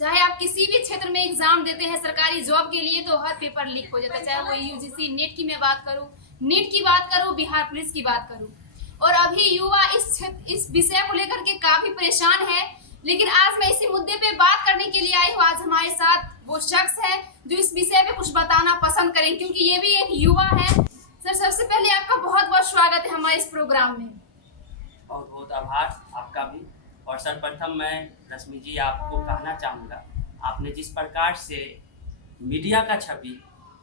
चाहे आप किसी भी क्षेत्र में एग्जाम देते हैं सरकारी जॉब के लिए तो हर पेपर लीक हो जाता है, चाहे वो यूजीसी नेट की मैं बात करूं, नीट की बात करूं, बिहार पुलिस की बात करूं। और अभी युवा इस विषय को लेकर के काफी परेशान है। लेकिन आज मैं इसी मुद्दे पे बात करने के लिए आई हूँ। आज हमारे साथ वो शख्स है जो इस विषय पे कुछ बताना पसंद करें, क्योंकि ये भी एक युवा है। सर, सबसे पहले आपका बहुत बहुत स्वागत है हमारे इस प्रोग्राम में। बहुत बहुत आभार आपका भी। और सर्वप्रथम मैं रश्मि जी आपको कहना चाहूँगा, आपने जिस प्रकार से मीडिया का छवि,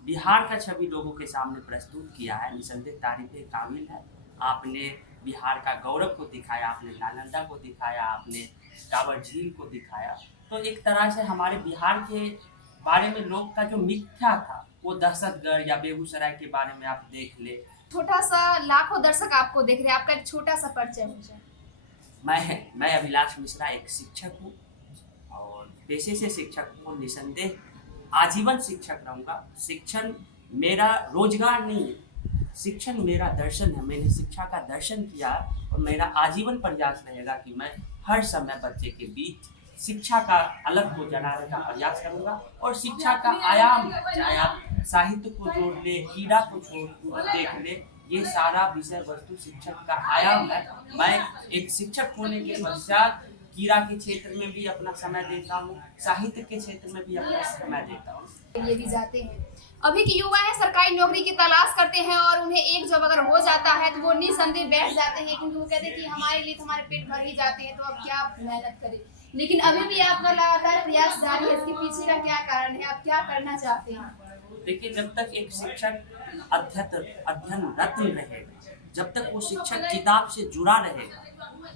बिहार का छवि लोगों के सामने प्रस्तुत किया है, निसंदेह तारीफ़ काबिल है। आपने बिहार का गौरव को दिखाया, आपने नालंदा को दिखाया, आपने कांवर झील को दिखाया। तो एक तरह से हमारे बिहार के बारे में लोग का जो मिथ्या था, वो दहशतगर्द या बेगूसराय के बारे में आप देख ले। छोटा सा लाखों दर्शक आपको देख रहे हैं, आपका एक छोटा सा परिचय हो जाए। मैं अभिलाष मिश्रा एक शिक्षक हूँ और पेशे से शिक्षक हूँ। निसंदेह आजीवन शिक्षक रहूँगा। शिक्षण मेरा रोजगार नहीं है, शिक्षण मेरा दर्शन है। मैंने शिक्षा का दर्शन किया और मेरा आजीवन प्रयास रहेगा कि मैं हर समय बच्चे के बीच शिक्षा का अलग को जगाने का प्रयास करूँगा। और शिक्षा का आयाम, चाहे आप साहित्य को जोड़ ले, क्रीड़ा को छोड़ देख ले, ये सारा विषय वस्तु शिक्षक का आयाम है। मैं एक शिक्षक होने के पश्चात क्रीड़ा के क्षेत्र में भी अपना समय देता हूँ, साहित्य के क्षेत्र में भी अपना समय देता हूँ। ये भी जाते हैं। अभी के युवा है सरकारी नौकरी की तलाश करते हैं और उन्हें एक जॉब अगर हो जाता है तो वो निसंदेह बैठ जाते हैं, क्योंकि वो कहते हैं कि हमारे लिए तो हमारे पेट भर ही जाते हैं, तो अब क्या मेहनत करें। लेकिन अभी भी आपका लगातार प्रयास जारी है, इसके पीछे का क्या कारण है, आप क्या करना चाहते हैं? देखिए, जब तक एक शिक्षक अध्ययनरत रहेगा, जब तक वो शिक्षक किताब से जुड़ा रहेगा,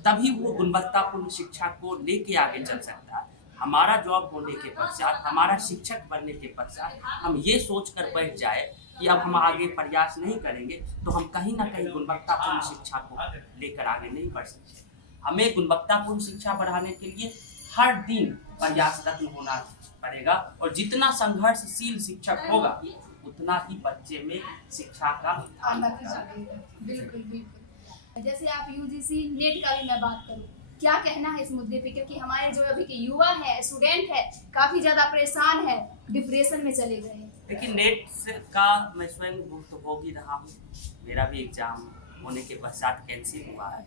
तभी वो गुणवत्तापूर्ण शिक्षा को लेके आगे चल सकता है। हमारा जॉब होने के पश्चात, हमारा शिक्षक बनने के पश्चात हम ये सोच कर बैठ जाए कि अब हम आगे प्रयास नहीं करेंगे तो हम कहीं ना कहीं गुणवत्तापूर्ण शिक्षा को लेकर आगे नहीं बढ़ सकते। हमें गुणवत्तापूर्ण शिक्षा बढ़ाने के लिए हर दिन प्रयासरत होना पड़ेगा और जितना संघर्षशील शिक्षक होगा उतना ही बच्चे में शिक्षा का बिल्कुल बिल्कुल। जैसे आप यूजीसी नेट का भी मैं बात करूं, क्या कहना है इस मुद्दे पे, क्योंकि हमारे जो अभी के युवा है, स्टूडेंट है, काफी ज्यादा परेशान है, डिप्रेशन में चले गए हैं। लेकिन नेट का मैं स्वयं भुगत हो भी रहा हूँ। मेरा भी एग्जाम होने के पश्चात कैंसिल हुआ है।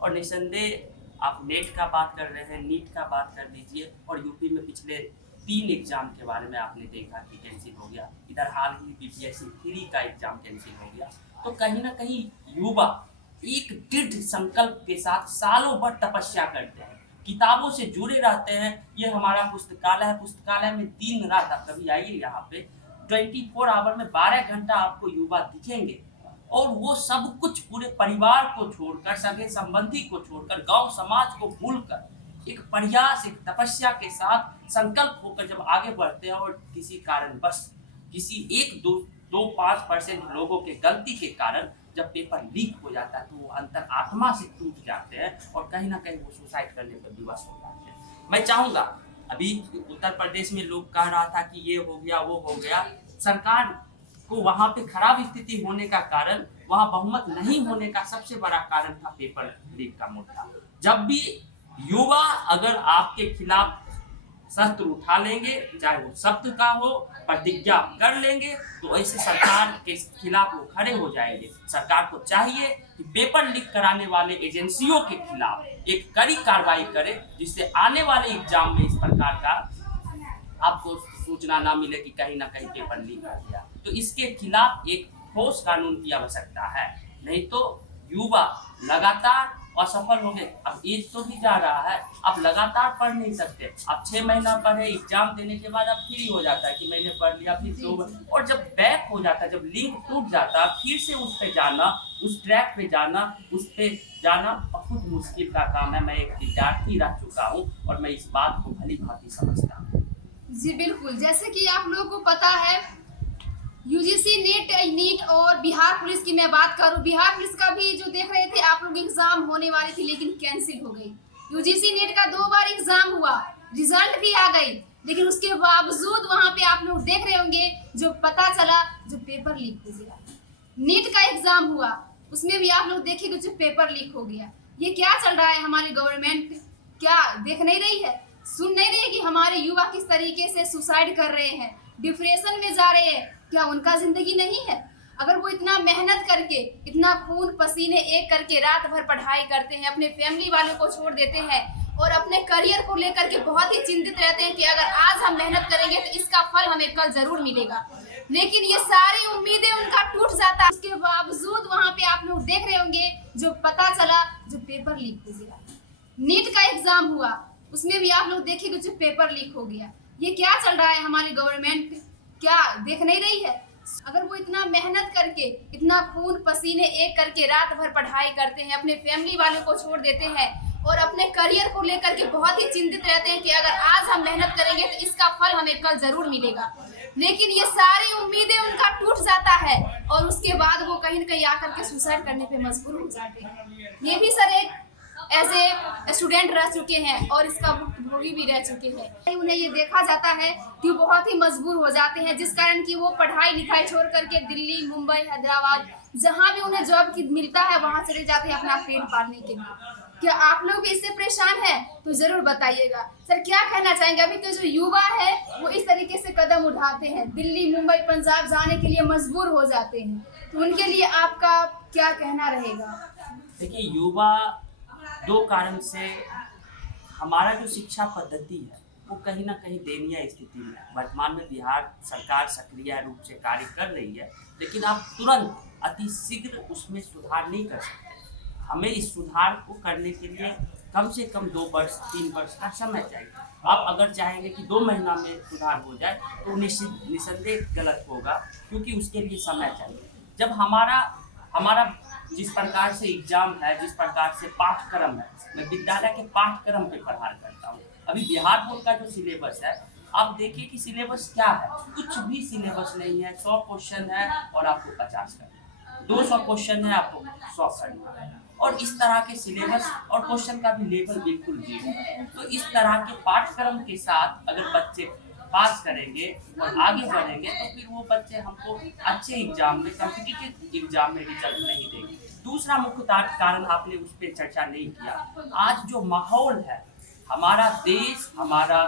और निसंदेह आप नेट का बात कर रहे हैं, नीट का बात कर लीजिए, और यूपी में पिछले 3 एग्जाम के बारे में आपने देखा कि कैंसिल हो गया। इधर हाल ही बीपीएससी 3 का एग्जाम कैंसिल हो गया। तो कहीं ना कहीं युवा एक दृढ़ संकल्प के साथ सालों भर तपस्या करते हैं, किताबों से जुड़े रहते हैं। ये हमारा पुस्तकालय है, पुस्तकालय में दिन रात, आप कभी आइए यहाँ पे 24 आवर में 12 घंटा आपको युवा दिखेंगे। और वो सब कुछ पूरे परिवार को छोड़कर, सगे संबंधी को छोड़कर, गांव समाज को भूलकर एक प्रयास, एक तपस्या के साथ संकल्प होकर जब आगे बढ़ते हैं और किसी कारण बस किसी 1-2-5% लोगों के गलती के कारण जब पेपर लीक हो जाता है तो वो अंतर आत्मा से टूट जाते हैं और कहीं ना कहीं वो सुसाइड करने पर विवश हो जाते हैं। मैं चाहूँगा, अभी उत्तर प्रदेश में लोग कह रहा था कि ये हो गया वो हो गया, सरकार को वहाँ पे खराब स्थिति होने का कारण, वहाँ बहुमत नहीं होने का सबसे बड़ा कारण था पेपर लीक का मुद्दा। जब भी युवा अगर आपके खिलाफ शस्त्र उठा लेंगे, चाहे वो शब्द का हो, प्रतिज्ञा कर लेंगे, तो ऐसे सरकार के खिलाफ वो खड़े हो जाएंगे। सरकार को चाहिए कि पेपर लीक कराने वाले एजेंसियों के खिलाफ एक कड़ी कार्रवाई करे, जिससे आने वाले एग्जाम में इस प्रकार का आपको सूचना ना मिले कि कहीं ना कहीं पेपर लीक हो गया। तो इसके खिलाफ एक ठोस कानून की आवश्यकता है, नहीं तो युवा लगातार असफल होंगे। अब एज तो भी जा रहा है, आप लगातार पढ़ नहीं सकते। आप 6 महीना पढ़े, एग्जाम देने के बाद आप फ्री हो जाता है कि मैंने पढ़ लिया, फिर और जब बैक हो जाता है, जब लिंक टूट जाता है, फिर से उस पे जाना, उस ट्रैक पे जाना, उस पे जाना बहुत मुश्किल का काम है। मैं एक विद्यार्थी रह चुका हूँ और मैं इस बात को भली भांति समझता हूँ। जी बिल्कुल, जैसे कि आप लोगों को पता है यूजीसी नीट और बिहार पुलिस की मैं बात करूं, बिहार पुलिस का भी जो देख रहे थे आप लोग एग्जाम होने वाली थी लेकिन कैंसिल हो गई। यूजीसी नीट का 2 बार एग्जाम हुआ, रिजल्ट भी आ गई, लेकिन उसके बावजूद वहां पे आप लोग देख रहे होंगे जो पता चला, जो पेपर लीक हो गया। नीट का एग्जाम हुआ, उसमें भी आप लोग देखेंगे जो पेपर लीक हो गया। ये क्या चल रहा है, हमारी गवर्नमेंट क्या देख नहीं रही है? सुन नहीं रही है कि हमारे युवा किस तरीके से सुसाइड कर रहे हैं, डिप्रेशन में जा रहे हैं? क्या उनका जिंदगी नहीं है? अगर वो इतना मेहनत करके, इतना खून पसीने एक करके रात भर पढ़ाई करते हैं, अपने फैमिली वालों को छोड़ देते हैं और अपने करियर को लेकर के बहुत ही चिंतित रहते हैं कि अगर आज हम मेहनत करेंगे तो इसका फल हमें कल जरूर मिलेगा, लेकिन ये सारी उम्मीदें उनका टूट जाता है। उसके बावजूद वहाँ पे आप लोग देख रहे होंगे जो पता चला, जो पेपर लीक हो गया, नीट का एग्जाम हुआ, उसमें भी आप लोग देखिए जो पेपर लीक हो गया। ये क्या चल रहा है? हमारी गवर्नमेंट क्या देख नहीं रही है? अगर वो इतना मेहनत करके, इतना खून पसीने एक करके रात भर पढ़ाई करते हैं, अपने फैमिली वालों को छोड़ देते हैं और अपने करियर को लेकर के बहुत ही चिंतित रहते हैं कि अगर आज हम मेहनत करेंगे तो इसका फल हमें कल जरूर मिलेगा, लेकिन ये सारी उम्मीदें उनका टूट जाता है और उसके बाद वो कहीं न कहीं आकर के सुसाइड करने पे मजबूर हो जाते हैं। ये भी सर एक एज ए स्टूडेंट रह चुके हैं और इसका भुक्तभोगी भी रह चुके हैं। उन्हें ये देखा जाता है कि वो बहुत ही मजबूर हो जाते हैं, जिस कारण कि वो पढ़ाई लिखाई छोड़ करके दिल्ली, मुंबई, हैदराबाद, जहाँ भी उन्हें जॉब की मिलता है वहाँ चले जाते हैं अपना पेट पालने के लिए। क्या आप लोग भी इससे परेशान हैं? तो जरूर बताइएगा। सर क्या कहना चाहेंगे? अभी तो जो युवा है वो इस तरीके से कदम उठाते हैं, दिल्ली, मुंबई, पंजाब जाने के लिए मजबूर हो जाते हैं, तो उनके लिए आपका क्या कहना रहेगा? देखिए, युवा दो कारण से हमारा जो शिक्षा पद्धति है वो कहीं ना कहीं दयनीय स्थिति में है। वर्तमान में बिहार सरकार सक्रिय रूप से कार्य कर रही है, लेकिन आप तुरंत अति शीघ्र उसमें सुधार नहीं कर सकते। हमें इस सुधार को करने के लिए कम से कम 2 वर्ष 3 वर्ष का समय चाहिए। आप अगर चाहेंगे कि 2 महीना में सुधार हो जाए तो निसंदेह गलत होगा, क्योंकि उसके लिए समय चाहिए। जब हमारा जिस प्रकार से एग्जाम है, जिस प्रकार से पाठ्यक्रम है, मैं विद्यालय के पाठ्यक्रम पे पढ़ाई करता हूँ। अभी बिहार बोर्ड का जो सिलेबस है, आप देखिए कि सिलेबस क्या है, कुछ भी सिलेबस नहीं है। 100 क्वेश्चन है और आपको 50 करना है, 200 क्वेश्चन है आपको 100 करना है, और इस तरह के सिलेबस और क्वेश्चन का भी लेवल बिल्कुल जीरो है। तो इस तरह के पाठ्यक्रम के साथ अगर बच्चे पास करेंगे और आगे बढ़ेंगे तो फिर वो बच्चे हमको अच्छे एग्जाम में, कॉम्पिटिटिव एग्जाम में रिजल्ट नहीं देंगे। दूसरा मुख्य कारण आपने उस पर चर्चा नहीं किया। आज जो माहौल है, हमारा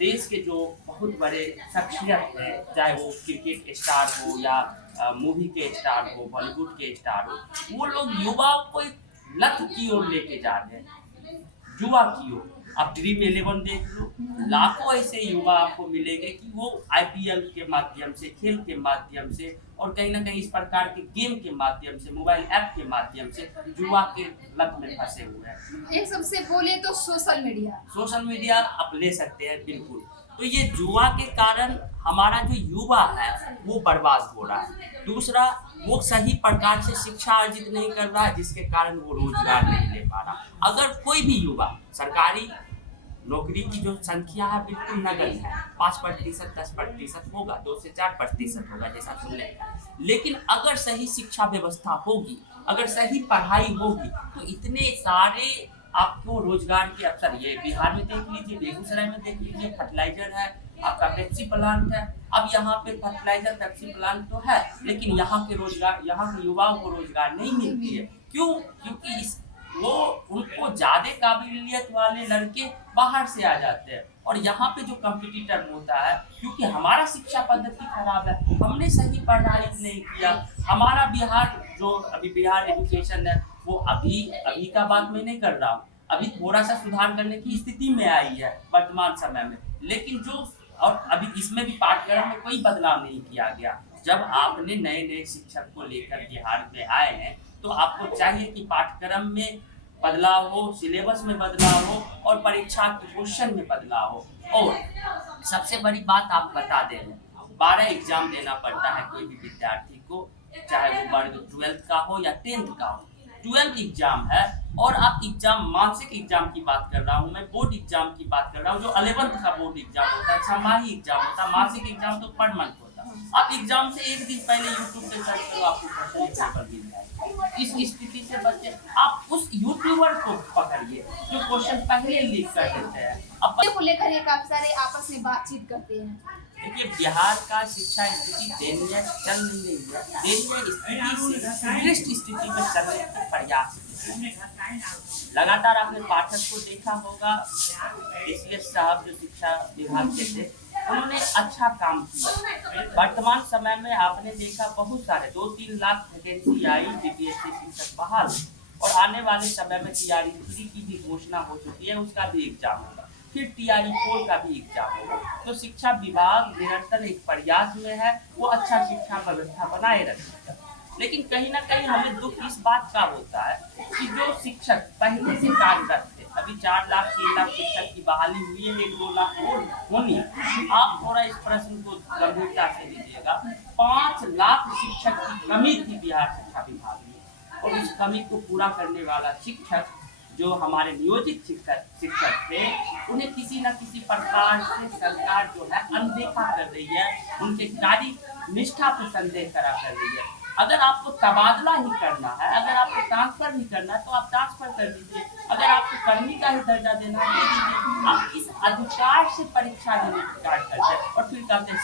देश के जो बहुत बड़े शख्सियत है, चाहे वो क्रिकेट स्टार हो या मूवी के स्टार हो, बॉलीवुड के स्टार हो, वो लोग युवाओं को एक लत की ओर लेके जा रहे हैं, युवा की ओर। आप ड्रीम 11 देख लो, लाखों ऐसे युवा आपको मिलेंगे कि वो IPL के माध्यम से, खेल के माध्यम से और कहीं ना कहीं इस प्रकार के गेम के माध्यम से, मोबाइल ऐप के माध्यम से युवा के लत में फंसे हुए हैं। एक सबसे बोले तो सोशल मीडिया आप ले सकते हैं, बिल्कुल। तो ये युवा के कारण हमारा जो युवा है वो बर्बाद हो रहा है। दूसरा, वो सही प्रकार से शिक्षा अर्जित नहीं कर रहा है, जिसके कारण वो रोजगार नहीं ले पा रहा। अगर कोई भी युवा, सरकारी नौकरी की जो संख्या है बिल्कुल नगण्य है, 5%, 10% होगा, 2 से 4% होगा, जैसा सुन लेगा। लेकिन अगर सही शिक्षा व्यवस्था होगी, अगर सही पढ़ाई होगी, तो इतने सारे आपको रोजगार के अवसर, ये बिहार में देख लीजिए, बेगूसराय में देख लीजिए, फर्टिलाइजर है, आपका पेप्सी प्लांट है। अब यहाँ पे फर्टिलाइजर पेप्सी प्लांट तो है, लेकिन यहाँ के युवाओं को रोजगार नहीं मिलती है। क्यों? क्योंकि उनको ज्यादा काबिलियत वाले लड़के बाहर से आ जाते हैं, और यहाँ पे जो कंपटीटर होता है, क्योंकि हमारा शिक्षा पद्धति खराब है, हमने सही पढ़ाई नहीं किया। हमारा बिहार एजुकेशन है वो अभी का बात मैं नहीं कर रहा हूँ, अभी थोड़ा सा सुधार करने की स्थिति में आई है वर्तमान समय में, लेकिन अभी इसमें भी पाठ्यक्रम में कोई बदलाव नहीं किया गया। जब आपने नए शिक्षक को लेकर बिहार में आए हैं तो आपको चाहिए कि पाठ्यक्रम में बदलाव हो, सिलेबस में बदलाव हो और परीक्षा के क्वेश्चन में बदलाव हो। और सबसे बड़ी बात आप बता दे रहे हैं, 12 एग्जाम देना पड़ता है कोई भी विद्यार्थी को, चाहे वो वर्ग 12th का हो या 10th का हो। 12 एग्जाम है, और आप एग्जाम, मानसिक एग्जाम की बात कर रहा हूँ मैं, बोर्ड एग्जाम की बात कर रहा हूँ। जो 11th का बोर्ड एग्जाम होता है, छमाही एग्जाम होता है, मासिक एग्जाम तो पर मंथ होता है। आप एग्जाम से एक दिन पहले यूट्यूब पे सर्च करो, आपको क्वेश्चन पेपर मिल जाएगा। इस स्थिति से बच्चे, आप उस यूट्यूबर को पकड़िए जो क्वेश्चन पहले लीक कर देते हैं, को लेकर ये काफी सारे आपस में बातचीत करते हैं। देखिए, बिहार का शिक्षा स्थिति दयनीय चल नहीं रही है, दयनीय स्थिति से उत्कृष्ट स्थिति में चलने के प्रयास लगातार आपने पाठक को देखा होगा, इसलिए साहब जो शिक्षा विभाग के थे उन्होंने अच्छा काम किया। वर्तमान समय में आपने देखा बहुत सारे 2-3 लाख वैकेंसी आई बीपीएससी शिक्षक बहाल, और आने वाले समय में टीआरई 3 की भी घोषणा हो चुकी है, उसका भी एग्जाम होगा, फिर टीआरई 4 का भी एग्जाम होगा। तो शिक्षा विभाग निरंतर एक प्रयास में है, वो अच्छा शिक्षा व्यवस्था बनाए रखेगा। लेकिन कहीं ना कहीं हमें दुख इस बात का होता है कि जो शिक्षक पहले से कार्यरत थे, अभी 4 लाख 3 लाख शिक्षक की बहाली हुई है, 1-2 लाख और होनी है। आप थोड़ा इस प्रश्न को गंभीरता से लीजिएगा। 5 लाख शिक्षक की कमी थी बिहार शिक्षा विभाग में, और उस कमी को पूरा करने वाला शिक्षक जो हमारे नियोजित शिक्षक थे, उन्हें किसी न किसी प्रकार से सरकार जो है अनदेखा कर रही है, उनके कार्य निष्ठा पर संदेह करा कर रही है। अगर आपको तबादला ही करना है, अगर आपको ट्रांसफर ही करना है, तो आप ट्रांसफर कर दीजिए। अगर आपको कर्मी का ही दर्जा देना है, दे दीजिए। आप इस अधिकार से परीक्षा देने की कार्य करते हैं और फिर कहते हैं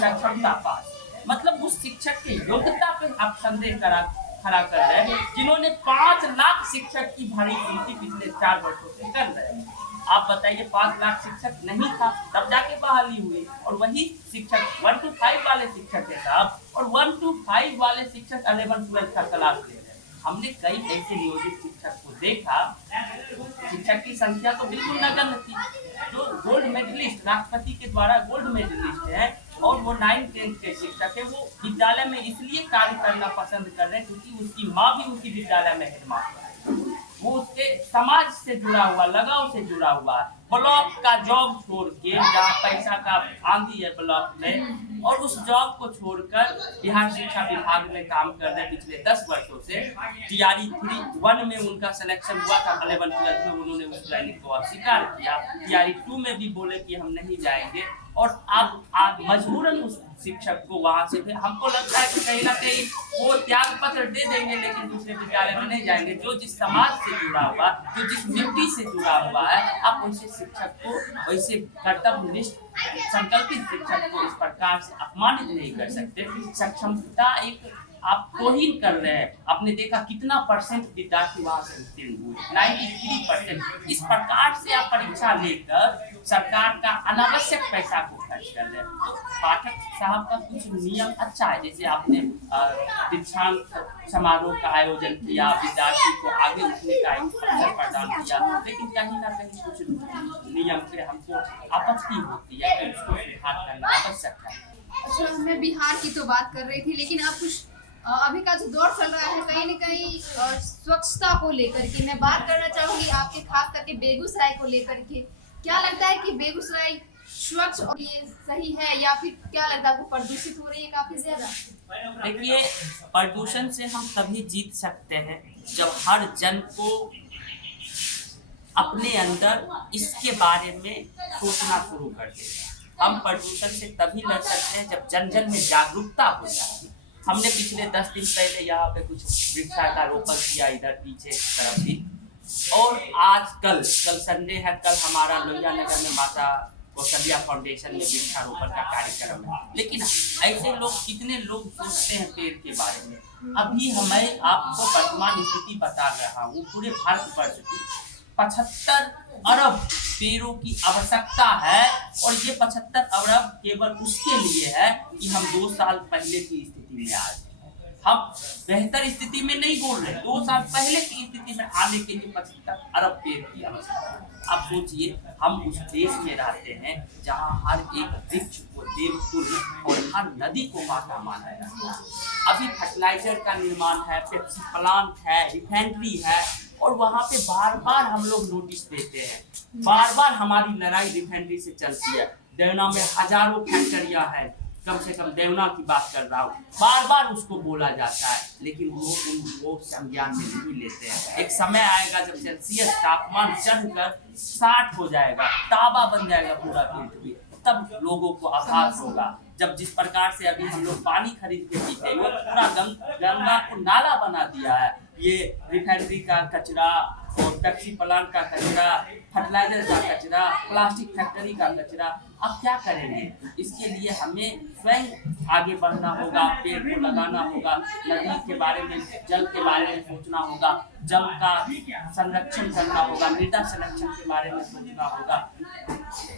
सक्षमता पास, मतलब उस शिक्षक की योग्यता पे आप संदेह खड़ा कर रहे हैं, जिन्होंने 5 लाख शिक्षक की भरी गिनती पिछले 4 वर्षों से कर रहे हैं। आप बताइए, 5 लाख शिक्षक नहीं था तब जाके बहाली हुई, और वही शिक्षक 1 to 5 वाले शिक्षक है साहब, और 1 to 5 वाले शिक्षक 11-12 का क्लास ले रहे हैं। हमने कई ऐसे नियोजित शिक्षक को देखा, शिक्षक की संख्या तो बिल्कुल नगण्य थी, जो गोल्ड मेडलिस्ट, राष्ट्रपति के द्वारा गोल्ड मेडलिस्ट है, और वो 9th-10th के शिक्षक है, वो विद्यालय में इसलिए कार्य करना पसंद कर रहे हैं क्योंकि उसकी माँ भी उसी विद्यालय में हेडमास्टर है। वो उसके समाज से जुड़ा हुआ, लगाव से जुड़ा हुआ है। ब्लॉक का जॉब छोड़ के, जहाँ पैसा का आंधी है ब्लॉक में, और उस जॉब को छोड़कर बिहार शिक्षा विभाग में काम कर रहे हैं पिछले 10 वर्षों से। टीआरई 1 में उनका सिलेक्शन हुआ था, 11-12 में उन्होंने उस ट्रेनिंग को अस्वीकार किया। टीआरई 2 में भी बोले कि हम नहीं जाएंगे, और आप मजबूरन उस शिक्षक को वहां से, हमको लगता है कि कहीं ना कहीं वो त्याग पत्र दे देंगे, लेकिन दूसरे विद्यालय में नहीं जाएंगे। जो जिस समाज से जुड़ा हुआ, जो जिस मिट्टी से जुड़ा हुआ है, आप वैसे शिक्षक को, वैसे कर्तव्यनिष्ठ संकल्पित शिक्षक को इस प्रकार से अपमानित नहीं कर सकते। सक्षमता एक आप तौहीन कर रहे हैं। आपने देखा कितना % विद्यार्थी वहां से उत्तीर्ण हुए, 93%। इस प्रकार से आप परीक्षा लेकर सरकार का अनावश्यक पैसा को खर्च कर रहे हैं। तो पाठक साहब का कुछ नियम अच्छा है, जैसे आपने दीक्षांत समारोह का आयोजन किया, विद्यार्थी को आगे उठने का एक अवसर प्रदान किया, लेकिन कहीं ना कहीं कुछ नियम से हमको आपत्ति होती है कि उसको सुधार करना आवश्यक है। अच्छा, मैं बिहार की तो बात कर रही थी, लेकिन आप कुछ अभी का जो दौर चल रहा है, कहीं न कहीं स्वच्छता को लेकर के मैं बात करना चाहूंगी, आपके खास करके बेगूसराय को लेकर के। क्या लगता है कि बेगूसराय स्वच्छ और ये सही है, या फिर क्या लगता है आपको प्रदूषित हो रही है काफी ज्यादा? देखिए, प्रदूषण से हम तभी जीत सकते हैं जब हर जन को अपने अंदर इसके बारे में सोचना शुरू कर देगा। हम प्रदूषण से तभी लड़ सकते हैं जब जन जन में जागरूकता हो जाए। हमने पिछले 10 दिन पहले यहाँ पे कुछ वृक्षारोपण किया, इधर पीछे तरफ भी, और आज कल संडे है, कल हमारा लोहिया नगर में माता कौशल्या फाउंडेशन में वृक्षारोपण का कार्यक्रम है। लेकिन ऐसे लोग, कितने लोग सोचते हैं पेड़ के बारे में? अभी हमें आपको वर्तमान स्थिति बता रहा हूँ, पूरे भारतवर्ष की 75 अरब पेड़ों की आवश्यकता है, और ये 75 अरब केवल उसके लिए है कि हम 2 साल पहले की स्थिति में आ जाए। हम बेहतर स्थिति में नहीं बोल रहे, 2 साल पहले की स्थिति में आने के लिए 75 अरब पेड़ की आवश्यकता। आप सोचिए, हम उस देश में रहते हैं जहाँ हर एक वृक्ष को देवतुल्य और हर नदी को माता माना जाता है। अभी फर्टिलाइजर का निर्माण है, पेप्सी प्लांट है, रिफाइनरी है, और वहाँ पे बार बार हम लोग नोटिस देते हैं, बार बार हमारी लड़ाई रिफाइनरी से चलती है। देवना में हजारों फैक्ट्रियाँ हैं, कम से कम देवना की बात कर रहा हूँ, बार बार उसको बोला जाता है, लेकिन वो संज्ञान में नहीं लेते हैं। एक समय आएगा जब सेल्सियस तापमान चढ़कर 60 हो जाएगा, ताबा बन जाएगा पूरा पृथ्वी, तब लोगों को आभास होगा। जब जिस प्रकार से अभी हम लोग पानी खरीद के पीते हैं, वो पूरा गंगा को नाला बना दिया है। ये रिफाइनरी का कचरा और टैक्सी प्लांट का कचरा, फर्टिलाइजर का कचरा, प्लास्टिक फैक्ट्री का कचरा, अब क्या करेंगे? इसके लिए हमें स्वयं आगे बढ़ना होगा, पेड़ को लगाना होगा, नदी के बारे में, जल के बारे में सोचना होगा, जल का संरक्षण करना होगा, मृदा संरक्षण के बारे में सोचना होगा।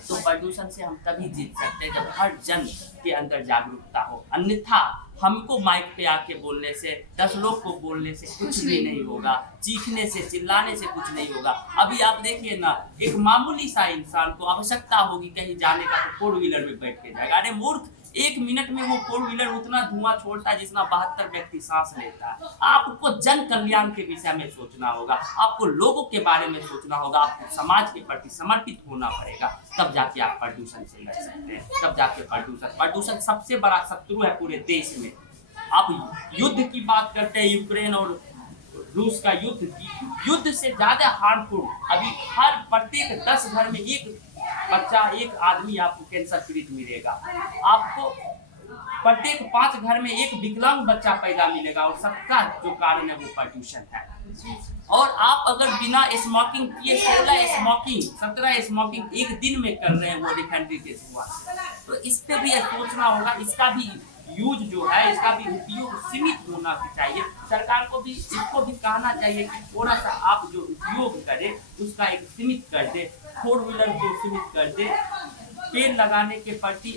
तो प्रदूषण से हम तभी जीत सकते हैं जब हर जन के अंदर जागरूकता हो। अन्यथा हमको माइक पे आके बोलने से, 10 लोग को बोलने से कुछ भी नहीं होगा, चीखने से, चिल्लाने से कुछ नहीं होगा। अभी आप देखिए ना, एक मामूली सा इंसान को आवश्यकता होगी कहीं जाने का तो 4 व्हीलर में बैठ के जाएगा। अरे मूर्ख, 1 मिनट में वो 4 व्हीलर उतना धुआं छोड़ता है जितना 72 व्यक्ति सांस लेता है। आपको जन कल्याण के विषय में सोचना होगा, आपको लोगों के बारे में सोचना होगा, आपको समाज के प्रति समर्पित होना पड़ेगा, तब जाके आप प्रदूषण से लड़ सकते हैं। तब जाके प्रदूषण सबसे बड़ा शत्रु है पूरे देश में। आप युद्ध की बात करते हैं, यूक्रेन और रूस का युद्ध से ज्यादा हार्मफुल अभी हर प्रत्येक 10 घर में एक बच्चा, एक आदमी आपको कैंसर पीड़ित मिलेगा। आपको प्रत्येक 5 घर में एक विकलांग बच्चा पैदा मिलेगा, और सबका जो कारण है वो प्रदूषण है। और आप अगर बिना स्मोकिंग किए 16 स्मोकिंग 17 स्मोकिंग एक दिन में कर रहे हैं वो रिफाइनरी के धुआं, तो इस पे भी सोचना होगा। इसका भी यूज जो है, इसका भी उपयोग सीमित होना चाहिए। सरकार को भी इसको भी कहना चाहिए कि थोड़ा सा आप जो उपयोग करें उसका एक सीमित कर दे, 4 व्हीलर को सीमित कर दे। पेड़ लगाने के प्रति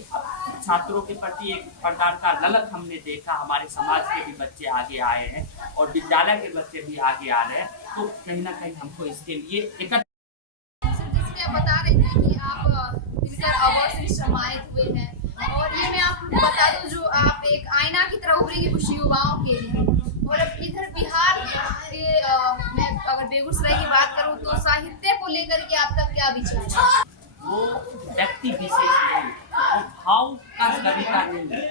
छात्रों के प्रति एक प्रकार का ललक हमने देखा। हमारे समाज के भी बच्चे आगे आए हैं और विद्यालय के बच्चे भी आगे आ रहे हैं, तो कहीं ना कहीं हमको इसके लिए जैसे आप बता रहे थे कि आप दिनकर अवार्ड से सम्मानित हुए हैं, और ये मैं आपको बता दूं, जो आप एक आईना की तरह उभरेंगे कुछ युवाओं के लिए। और अब इधर बिहार के मैं अगर बेगूसराय की बात करूं तो साहित्य को लेकर के आपका क्या विचार है? वो व्यक्ति विशेष नहीं, वो भाव का कविता नहीं,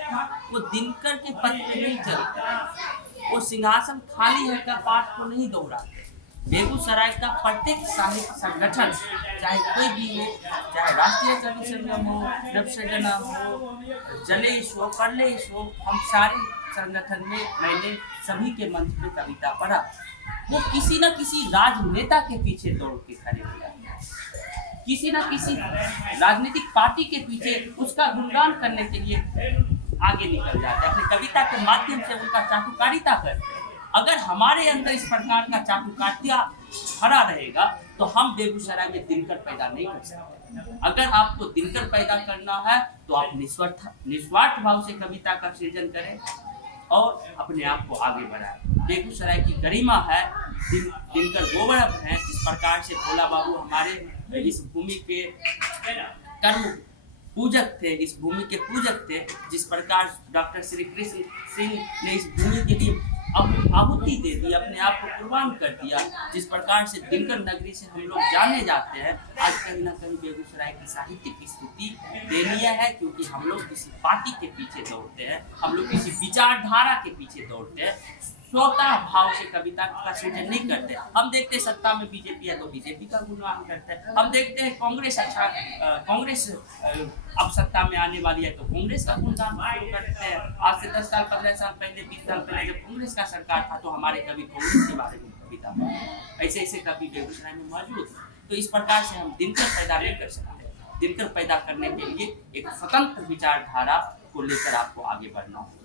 वो दिनकर के पथ पे नहीं चलते, वो सिंहासन खाली है का पाठ को नहीं दोहराते। बेगूसराय का प्रत्येक साहित्य संगठन, चाहे कोई भी हो, चाहे राष्ट्रीय कवि संगम हो, नवसृजना हो, जलेश हो, परलेश हो, हम सारे संगठन में मैंने सभी के मंच पे कविता पढ़ा। वो किसी न किसी राजनेता के पीछे दौड़ के खड़े हुए, किसी न किसी राजनीतिक पार्टी के पीछे उसका गुणगान करने के लिए आगे निकल जाते हैं, अपनी कविता के माध्यम से उनका चाटुकारिता करते हैं। अगर हमारे अंदर इस प्रकार का चाटुकारिता भरा रहेगा तो हम बेगूसराय में दिनकर पैदा नहीं कर सकते। अगर आपको दिनकर पैदा करना है तो आप निस्वार्थ भाव से कविता का सृजन करें और अपने आप को आगे बढ़ाएं। बेगूसराय की गरिमा है, दिनकर गौरव है। जिस प्रकार से भोला बाबू हमारे इस भूमि के कर्म पूजक थे, इस भूमि के पूजक थे, जिस प्रकार डॉक्टर श्री कृष्ण सिंह ने इस भूमि के लिए आहुति दे दी, अपने आप को कुर्बान कर दिया, जिस प्रकार से दिनकर नगरी से हम लोग जाने जाते हैं, आज कहीं ना कहीं बेगूसराय की साहित्यिक स्थिति दयनीय है, क्योंकि हम लोग किसी पार्टी के पीछे दौड़ते हैं, हम लोग किसी विचारधारा के पीछे दौड़ते हैं, स्वतः भाव से कविता का सृजन नहीं करते। हम देखते हैं सत्ता में बीजेपी है तो बीजेपी का गुणगान करते हैं, हम देखते हैं कांग्रेस अब सत्ता में आने वाली है तो कांग्रेस का गुणगान करते हैं। आज से 10 साल 15 साल पहले 20 साल पहले जब कांग्रेस का सरकार था तो हमारे कवि कांग्रेस के बारे में कविता पढ़े, ऐसे ऐसे कवि बेगूसराय में मौजूद। तो इस प्रकार से हम दिनकर पैदा नहीं कर सकते। दिनकर पैदा करने के लिए एक स्वतंत्र विचारधारा को लेकर आपको आगे बढ़ना होगा।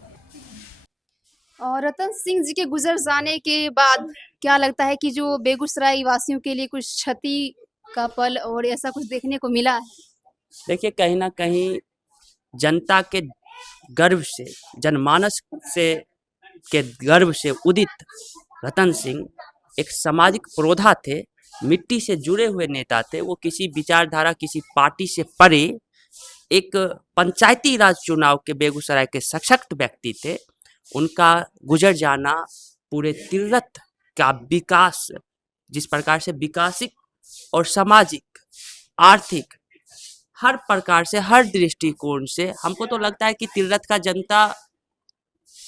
और रतन सिंह जी के गुजर जाने के बाद क्या लगता है कि जो बेगूसराय वासियों के लिए कुछ क्षति का पल और ऐसा कुछ देखने को मिला है? देखिए, कहीं ना कहीं जनता के गर्व से, जनमानस से के गर्व से उदित रतन सिंह एक सामाजिक पुरोधा थे, मिट्टी से जुड़े हुए नेता थे। वो किसी विचारधारा, किसी पार्टी से परे एक पंचायती राज चुनाव के बेगूसराय के सशक्त व्यक्ति थे। उनका गुजर जाना पूरे तिररत का विकास, जिस प्रकार से विकासिक और सामाजिक, आर्थिक, हर प्रकार से, हर दृष्टिकोण से हमको तो लगता है कि तिररत का जनता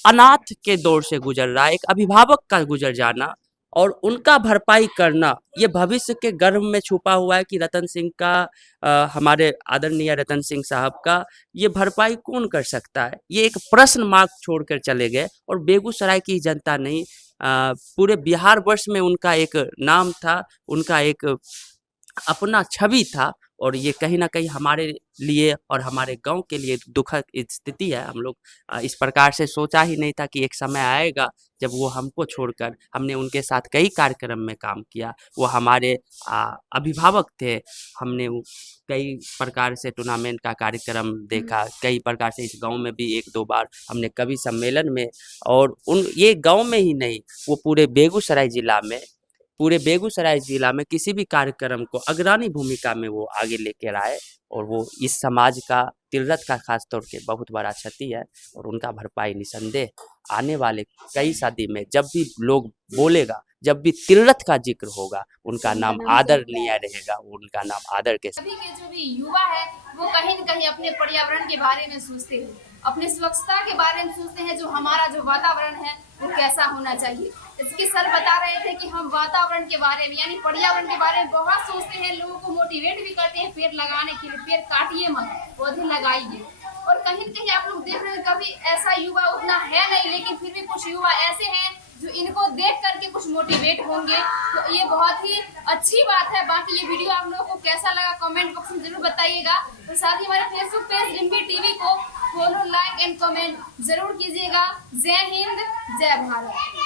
अनाथ के दौर से गुजर रहा है। एक अभिभावक का गुजर जाना और उनका भरपाई करना, ये भविष्य के गर्भ में छुपा हुआ है कि रतन सिंह का, हमारे आदरणीय रतन सिंह साहब का ये भरपाई कौन कर सकता है। ये एक प्रश्न मार्क छोड़कर चले गए। और बेगूसराय की जनता नहीं, पूरे बिहार वर्ष में उनका एक नाम था, उनका एक अपना छवि था, और ये कहीं न कहीं हमारे लिए और हमारे गाँव के लिए दुखद स्थिति है। हम लोग इस प्रकार से सोचा ही नहीं था कि एक समय आएगा जब वो हमको छोड़कर, हमने उनके साथ कई कार्यक्रम में काम किया। वो हमारे अभिभावक थे। हमने वो कई प्रकार से टूर्नामेंट का कार्यक्रम देखा, कई प्रकार से इस गाँव में भी 1-2 बार हमने कवि सम्मेलन में, और ये गाँव में ही नहीं, वो पूरे बेगूसराय ज़िला में किसी भी कार्यक्रम को अग्रणी भूमिका में वो आगे लेकर आए, और वो इस समाज का, तिलरत का खास तौर के बहुत बड़ा क्षति है, और उनका भरपाई निसंदेह आने वाले कई सदी में जब भी लोग बोलेगा, जब भी तिलरत का जिक्र होगा, उनका नाम आदरणीय रहेगा, उनका नाम आदर के साथ। अभी के जो भी युवा है वो कहीं न कहीं अपने पर्यावरण के बारे में सोचते हैं, अपने स्वच्छता के बारे में सोचते हैं, जो हमारा जो वातावरण है वो कैसा होना चाहिए। इसके सर बता रहे थे कि हम वातावरण के बारे में यानी पर्यावरण के बारे में बहुत सोचते हैं, लोगों को मोटिवेट भी करते हैं पेड़ लगाने के लिए। पेड़ काटिए मत, पौधे लगाइए। और कहीं न कहीं आप लोग देख रहे हैं कभी ऐसा युवा उतना है नहीं, लेकिन फिर भी कुछ युवा ऐसे हैं जो इनको देख करके कुछ मोटिवेट होंगे, तो ये बहुत ही अच्छी बात है। बाकी ये वीडियो आप लोगों को कैसा लगा कमेंट बॉक्स में जरूर बताइएगा, और साथ ही हमारे फेसबुक पेज रिम्बी टीवी को फॉलो, लाइक एंड कमेंट जरूर कीजिएगा। जय हिंद, जय भारत।